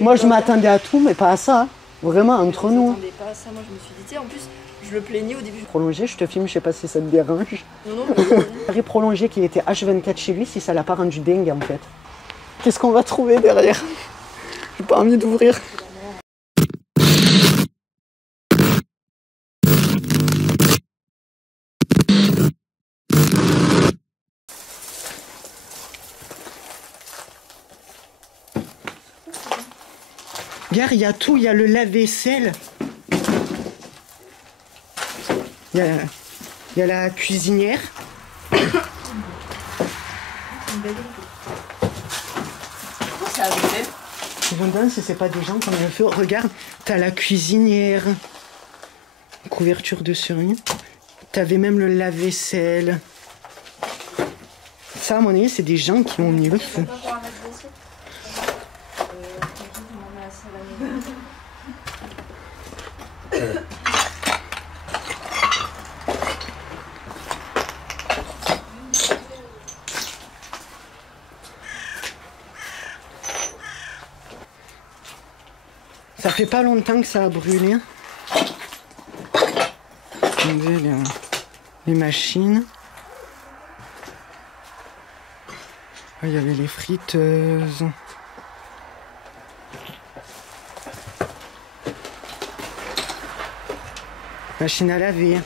Moi, je m'attendais à tout, mais pas à ça. Hein. Vraiment, entre nous. Je m'attendais pas à ça, moi je me suis dit, tu sais, en plus, je le plaignais au début. Prolongé, je te filme, je sais pas si ça te dérange. Non, mais... Harry prolongé qui était H24 chez lui, si ça l'a pas rendu dingue en fait. Qu'est-ce qu'on va trouver derrière? J'ai pas envie d'ouvrir. Regarde, il y a tout, il y a le lave-vaisselle. Il y a la cuisinière. Ça a brûlé. Je me demande si c'est pas des gens comme le feu. Regarde, t'as la cuisinière. Couverture de survie. T'avais même le lave-vaisselle. Ça, à mon avis, c'est des gens qui ont mis le feu. Ça fait pas longtemps que ça a brûlé. Regardez les machines. Ah, il y avait les friteuses. Machine à laver.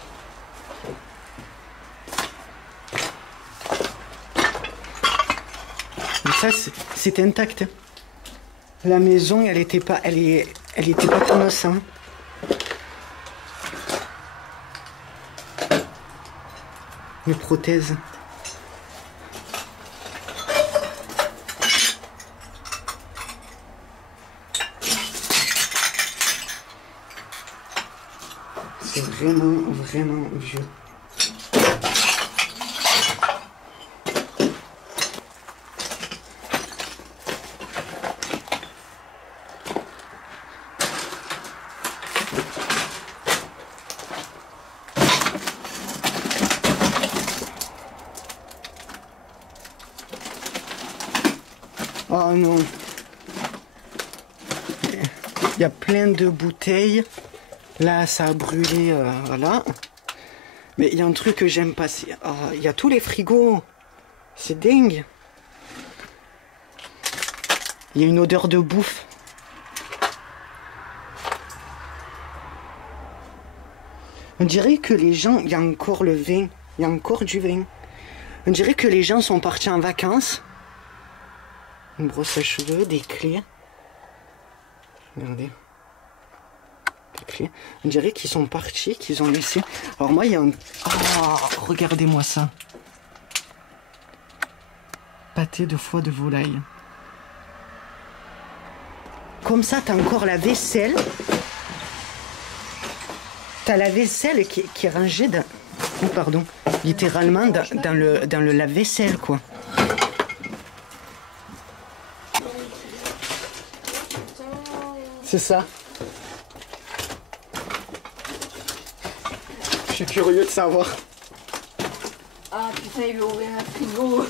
Mais ça, c'est intact. La maison, elle était pas comme ça. Les prothèses. C'est vraiment, vraiment vieux. Oh non. Il y a plein de bouteilles. Là, ça a brûlé, voilà. Mais il y a un truc que j'aime pas. Il y a tous les frigos. C'est dingue. Il y a une odeur de bouffe. On dirait que les gens... Il y a encore le vin. Il y a encore du vin. On dirait que les gens sont partis en vacances. Une brosse à cheveux, des clés. Regardez. Des clés. On dirait qu'ils sont partis, qu'ils ont laissé. Alors moi, il y a un... Oh, regardez-moi ça. Pâté de foie de volaille. Comme ça, t'as encore la vaisselle. T'as la vaisselle qui est rangée dans... Oh, pardon. Littéralement dans le lave-vaisselle, quoi. C'est ça. Je suis curieux de savoir. Ah putain, il veut ouvrir un frigo.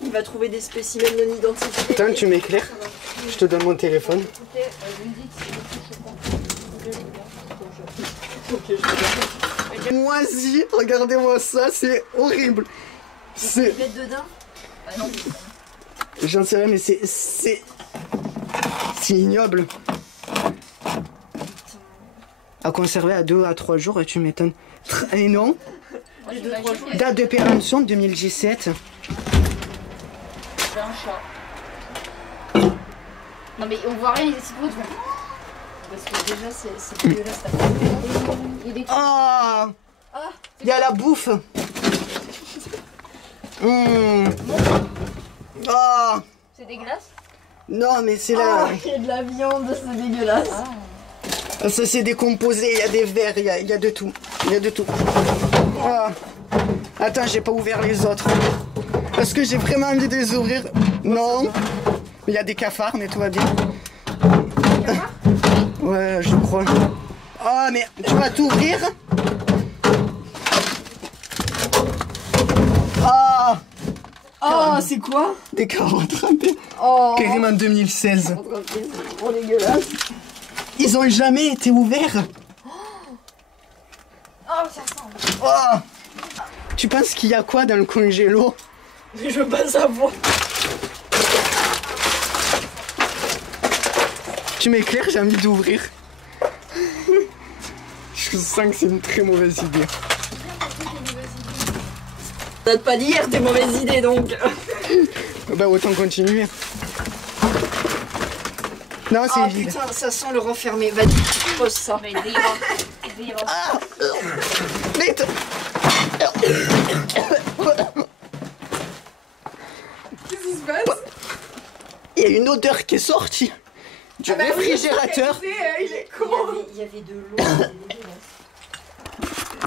Il va trouver des spécimens non identifiés. Putain, tu m'éclaires. Je te donne mon téléphone. Moisi, regardez-moi ça, c'est horrible. C'est mettre dedans. Ah non. J'en sais rien, mais c'est ignoble. À conserver à 2 à 3 jours, et tu m'étonnes. Et non. Date de péremption 2017. C'est un chat. Non mais on voit rien, il est si gros devant. Parce que déjà, c'est dégueulasse. Ah, il y a la bouffe. Ah. C'est dégueulasse. Non, mais c'est là. Il y a de la viande, c'est dégueulasse. Ça c'est décomposé, il y a des verres, il y a de tout. Il y a de tout. Ah. Attends, j'ai pas ouvert les autres. Est-ce que j'ai vraiment envie de les ouvrir? Non. Il y a des cafards, mais tout va bien. Ouais, je crois. Ah, mais tu vas t'ouvrir? Ah. Oh, c'est quoi? Des carottes râpées. Oh, Carrément 2016. c'est trop dégueulasse. Ils ont jamais été ouverts. Oh, ça ressemble. Oh. Tu penses qu'il y a quoi dans le congélo? Je veux pas savoir. Tu m'éclaires, j'ai envie d'ouvrir. Je sens que c'est une très mauvaise idée. Ça date pas d'hier tes mauvaises idées donc. Bah autant continuer. Non, c'est Ah vide. putain, ça sent le renfermé. Vas-y, pose ça. Mais il devait y avoir. Il devait y avoir. Vite. Qu'est-ce qui se passe? Il y a une odeur qui est sortie du réfrigérateur. Il est con. Il y avait de l'eau. C'était dégueulasse.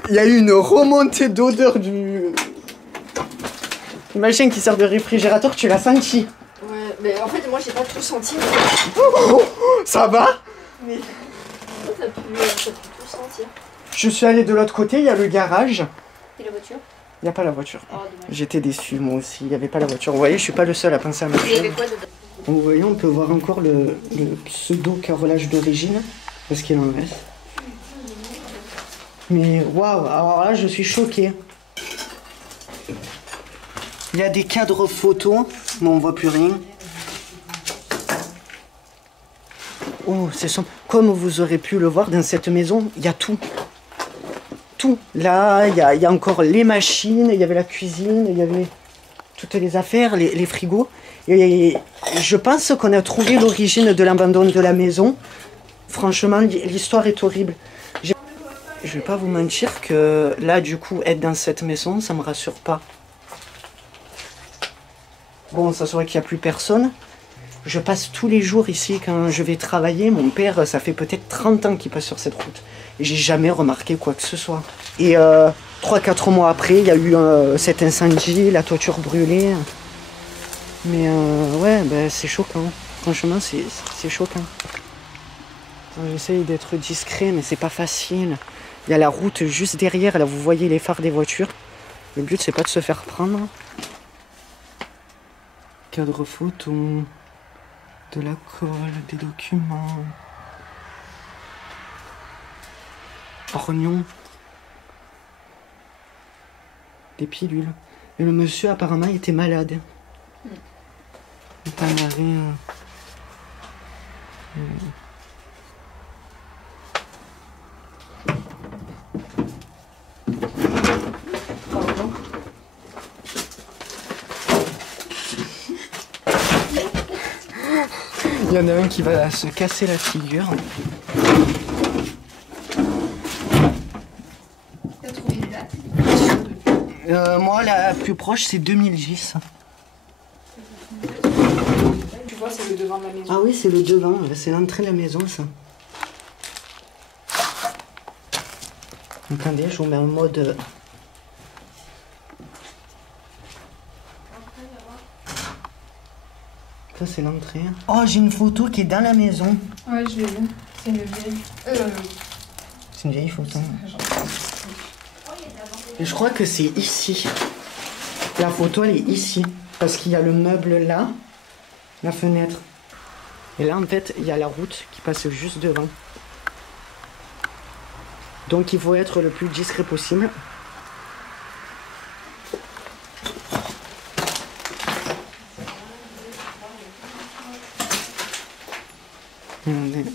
Il y a eu une remontée d'odeur du... Machine qui sert de réfrigérateur, tu l'as senti? Ouais, mais en fait, moi j'ai pas tout senti. Ça va? Mais toi, t'as pu tout sentir. Je suis allé de l'autre côté, il y a le garage. Et la voiture? Il n'y a pas la voiture. Oh, dommage. J'étais déçu moi aussi, il n'y avait pas la voiture. Vous voyez, je suis pas le seul à penser à ma Il y avait chose. quoi dedans? Vous voyez, on peut voir encore le pseudo carrelage d'origine, parce qu'il en reste. Mais waouh, alors là je suis choqué. Il y a des cadres photos, mais on voit plus rien. Oh, c'est sombre. Comme vous aurez pu le voir dans cette maison, il y a tout. Tout. Là, il y a encore les machines, il y avait la cuisine, il y avait toutes les affaires, les frigos. Et je pense qu'on a trouvé l'origine de l'abandon de la maison. Franchement, l'histoire est horrible. Je vais pas vous mentir que là, du coup, être dans cette maison, ça me rassure pas. Bon, ça se voit qu'il n'y a plus personne. Je passe tous les jours ici quand je vais travailler. Mon père, ça fait peut-être 30 ans qu'il passe sur cette route. Et j'ai jamais remarqué quoi que ce soit. Et 3-4 mois après, il y a eu cet incendie, la toiture brûlée. Mais ouais, bah, c'est choquant. Franchement, c'est choquant. J'essaye d'être discret, mais c'est pas facile. Il y a la route juste derrière, là vous voyez les phares des voitures. Le but c'est pas de se faire prendre. Cadre photo, de la colle, des documents. Orgnon. Des pilules. Et le monsieur apparemment était malade. Il était en arrêt, Il y en a un qui va se casser la figure. T'as trouvé une date? Moi, la plus proche, c'est 2010. Tu vois, c'est le devant de la maison. Ah oui, c'est le devant, c'est l'entrée de la maison, ça. Attendez, je vous mets en mode... Ça, c'est l'entrée. Oh, j'ai une photo qui est dans la maison. Ouais, je l'ai vu. C'est une vieille. C'est une vieille photo. Et je crois que c'est ici. La photo, elle est ici. Parce qu'il y a le meuble là, la fenêtre. Et là, en fait, il y a la route qui passe juste devant. Donc, il faut être le plus discret possible.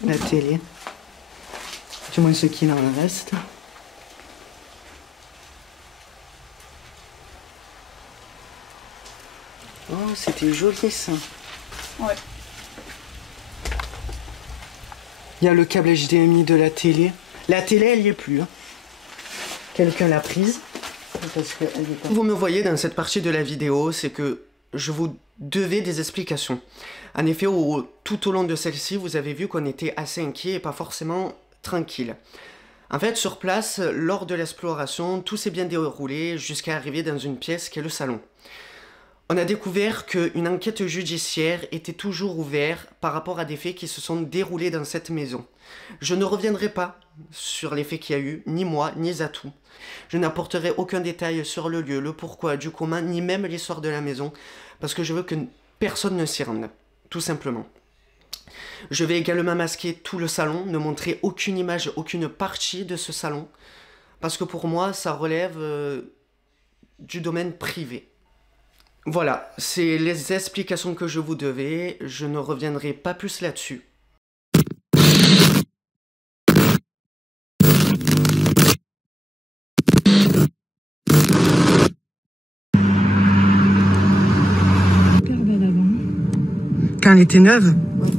La télé. Du moins ce qu'il en reste. Oh, c'était joli ça. Ouais. Il y a le câble HDMI de la télé. La télé, elle y est plus. Hein. Quelqu'un l'a prise. Parce que elle est pas... Vous me voyez dans cette partie de la vidéo, c'est que je vous devais des explications. En effet, tout au long de celle-ci, vous avez vu qu'on était assez inquiet et pas forcément tranquille. En fait, sur place, lors de l'exploration, tout s'est bien déroulé jusqu'à arriver dans une pièce qui est le salon. On a découvert qu'une enquête judiciaire était toujours ouverte par rapport à des faits qui se sont déroulés dans cette maison. Je ne reviendrai pas sur les faits qu'il y a eu, ni moi, ni Zatou. Je n'apporterai aucun détail sur le lieu, le pourquoi, du comment, ni même l'histoire de la maison, parce que je veux que personne ne s'y rende, tout simplement. Je vais également masquer tout le salon, ne montrer aucune image, aucune partie de ce salon, parce que pour moi, ça relève du domaine privé. Voilà, c'est les explications que je vous devais, je ne reviendrai pas plus là-dessus. Super belle avant. Quand elle était neuve? Ouais.